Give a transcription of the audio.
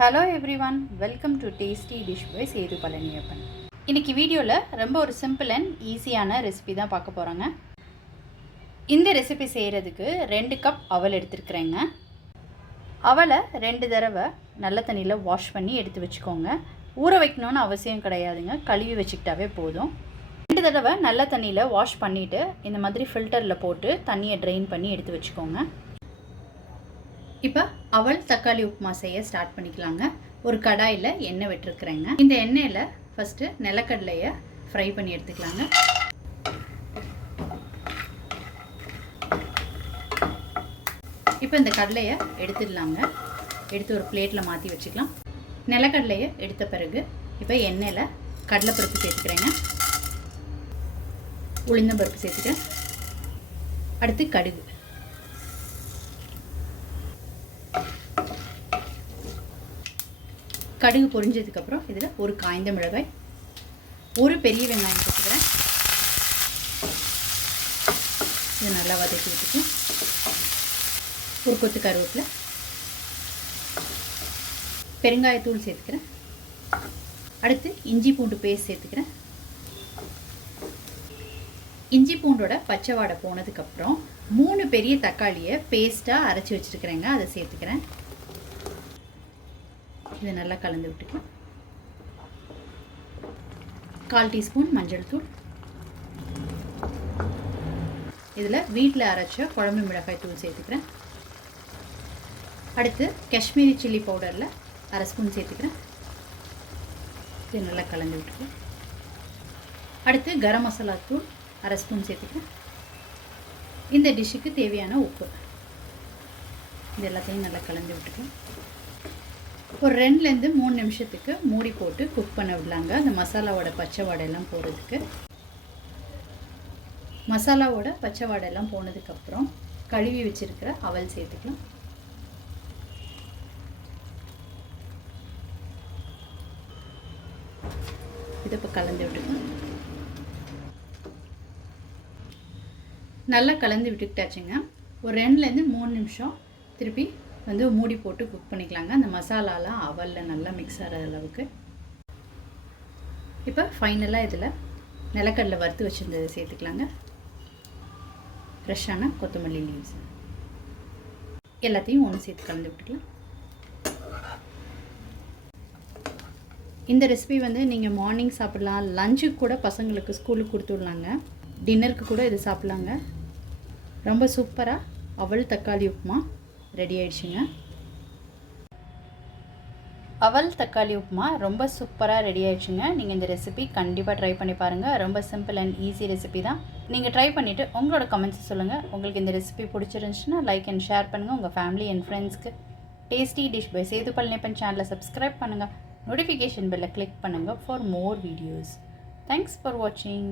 Hello everyone, welcome to tasty dish by Sethu Palaniappan. இன்றைக்கி வீடியோவில் ரொம்ப ஒரு சிம்பிள் அண்ட் ஈஸியான ரெசிபி தான் பார்க்க போகிறோங்க. இந்த ரெசிபி செய்கிறதுக்கு 2 கப் அவல் எடுத்துருக்குறேங்க. அவலை 2 தடவை நல்ல தண்ணியில் வாஷ் பண்ணி எடுத்து வச்சுக்கோங்க. ஊற வைக்கணுன்னு அவசியம் கிடையாதுங்க, கழுவி வச்சுக்கிட்டாவே போதும். 2 தடவை நல்ல தண்ணியில் வாஷ் பண்ணிவிட்டு இந்த மாதிரி ஃபில்டரில் போட்டு தண்ணியை ட்ரெயின் பண்ணி எடுத்து வச்சுக்கோங்க. இப்போ அவல் தக்காளி உப்புமா செய்ய ஸ்டார்ட் பண்ணிக்கலாங்க. ஒரு கடாயில் எண்ணெய் விட்டுருக்குறேங்க. இந்த எண்ணெயில் ஃபஸ்ட்டு நிலக்கடலையை ஃப்ரை பண்ணி எடுத்துக்கலாங்க. இப்போ இந்த கடலையை எடுத்துடலாங்க. எடுத்து ஒரு பிளேட்டில் மாற்றி வச்சுக்கலாம். நிலக்கடலையை எடுத்த பிறகு இப்போ எண்ணெயில் கடலைப்பருப்பு சேர்த்துக்கிறேங்க. உளுந்தம்பருப்பு சேர்த்துக்கிறேன். அடுத்து கடுகு, கடுகு பொரிஞ்சதுக்கப்புறம் இதில் ஒரு காய்ந்த மிளகாய், ஒரு பெரிய வெங்காயம் சேர்த்துக்கிறேன். இது நல்லா வதக்கி விட்டுக்கலாம். ஒரு கொத்து கருவேப்பிலை, பெருங்காயத்தூள் சேர்த்துக்கிறேன். அடுத்து இஞ்சி பூண்டு பேஸ்ட் சேர்த்துக்கிறேன். இஞ்சி பூண்டோட பச்சை வாடை போனதுக்கப்புறம் 3 பெரிய தக்காளியை பேஸ்ட்டாக அரைச்சி வச்சுருக்கிறேங்க, அதை சேர்த்துக்கிறேன். இதை நல்லா கலந்து விட்டுக்கலாம். 1/4 டீஸ்பூன் மஞ்சள் தூள், இதில் வீட்டில் அரைச்ச குழம்பு மிளகாய் தூள் சேர்த்துக்கிறேன். அடுத்து காஷ்மீரி சில்லி பவுடரில் 1/2 ஸ்பூன் சேர்த்துக்கிறேன். இது நல்லா கலந்து விட்டுக்கலாம். அடுத்து கரம் மசாலா தூள் 1/2 ஸ்பூன் சேர்த்துக்கிறேன். இந்த டிஷ்ஷுக்கு தேவையான உப்பு, இது எல்லாத்தையும் நல்லா கலந்து விட்டுக்கலாம். ஒரு 2லேருந்து 3 நிமிஷத்துக்கு மூடி போட்டு குக் பண்ண விடலாங்க, அந்த மசாலாவோட பச்சை வாடையெல்லாம் போகிறதுக்கு. மசாலாவோட பச்சை வாடையெல்லாம் போனதுக்கப்புறம் கழுவி வச்சுருக்கிற அவல் சேர்த்துக்கலாம். இதை இப்போ கலந்து விட்டுக்கலாம். நல்லா கலந்து விட்டுக்கிட்டாச்சுங்க. ஒரு 2லேருந்து 3 நிமிஷம் திருப்பி மூடி போட்டு குக் பண்ணிக்கலாங்க, அந்த மசாலாலாம் அவலில் நல்லா மிக்ஸ் ஆகிற அளவுக்கு. இப்போ ஃபைனலாக இதில் நிலக்கடலை வறுத்து வச்சுருந்ததை சேர்த்துக்கலாங்க. ஃப்ரெஷ்ஷான கொத்தமல்லி லீவ்ஸ் எல்லாத்தையும் ஒன்று சேர்த்து கலந்து விட்டுக்கலாம். இந்த ரெசிபி நீங்கள் மார்னிங் சாப்பிடலாம், லஞ்சுக்கு கூட பசங்களுக்கு ஸ்கூலுக்கு கொடுத்து விடலாங்க, டின்னருக்கு கூட இது சாப்பிட்லாங்க. ரொம்ப சூப்பராக அவல் தக்காளி உப்புமா ரெடி ஆயிடுச்சுங்க. அவல் தக்காளி உப்புமா ரொம்ப சூப்பராக ரெடி ஆயிடுச்சுங்க. நீங்கள் இந்த ரெசிபி கண்டிப்பாக ட்ரை பண்ணி பாருங்கள். ரொம்ப சிம்பிள் அண்ட் ஈஸி ரெசிபி தான். நீங்கள் ட்ரை பண்ணிவிட்டு உங்களோட கமெண்ட்ஸ் சொல்லுங்கள். உங்களுக்கு இந்த ரெசிபி பிடிச்சிருந்துச்சுன்னா லைக் அண்ட் ஷேர் பண்ணுங்கள். உங்கள் ஃபேமிலி அண்ட் ஃப்ரெண்ட்ஸ்க்கு. Tasty dish by Sethu Palaniappan சேனலை சப்ஸ்கிரைப் பண்ணுங்கள். நோட்டிஃபிகேஷன் பெல்லை கிளிக் பண்ணுங்கள் for more videos. Thanks for வாட்சிங்.